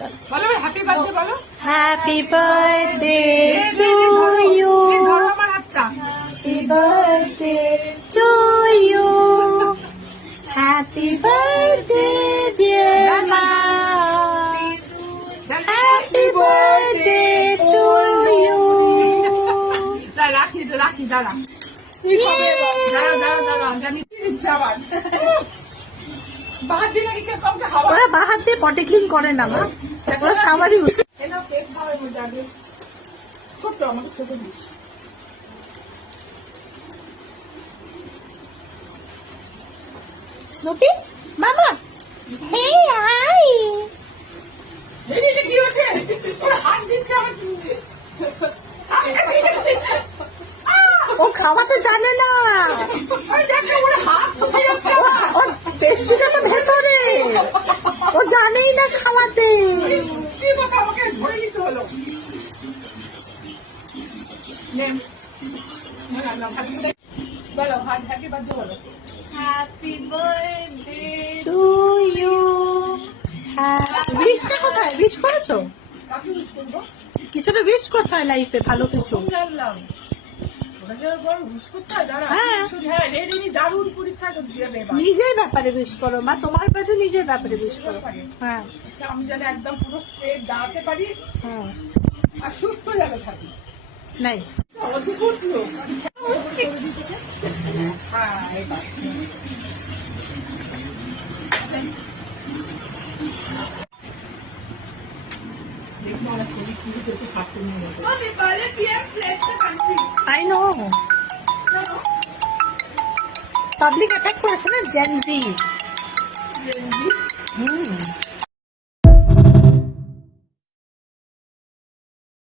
বলো happy birthday বলো। Happy birthday to you, ধরো আমার হাতটা। Happy birthday to you, happy birthday dear মা, happy birthday to you. Rakhi Rakhi দাঁড়া দাঁড়া দাঁড়া দাঁড়া জানি ইচ্ছা আবার বাহার দিয়ে নাকি কাউকে হাওয়া ওরা বাহার দিয়ে পটি ক্লিন করে না মা, ওরা সামারি ইউজ। এনা কেক খাওয়ার মধ্যে আগে ছোট আমাকে ছোট দিস। স্নুপি মামা, হে হাই। এই যে কি হচ্ছে ওর হাত দিচ্ছে আমার চুলে। ও খাওয়াতে জানে না, ওই দেখো ওর হাত কোথায় যাচ্ছে আমার। ওর পেস্ট্রিটা তো ভেতরে, ও জানেই না খাওয়াতে। কি বাবা আমাকে ধরে নিতে হলো। নেম না না বলো হাত হ্যাপি বার্থডে বলো। Happy birthday to you. উইশটা কোথায়? উইশ করেছো? কাকে উইশ করবো? কিছু তো উইশ করতে হয় লাইফে, ভালো কিছু। জানলাম ওরা যে বড় উইশ করতে হয়। দাঁড়া হ্যাঁ। হ্যাঁ রেডি দারুণ পরীক্ষা তো দিয়ে দেবা। নিজের ব্যাপারে উইশ করো মা, তোমার কাছে নিজের ব্যাপারে উইশ করো। হ্যাঁ আচ্ছা আমি যেন একদম পুরো স্ট্রেট দাঁড়াতে পারি হ্যাঁ, আর সুস্থ যেন থাকি। নাইস। অদ্ভুত লোক। হ্যাঁ এবার দেখবো আমার ছবি কি হচ্ছে সাথে নিয়ে নেবো। नेपाली पीएम फ्लैग का country I know public attack করেছে না জেনজি। হুম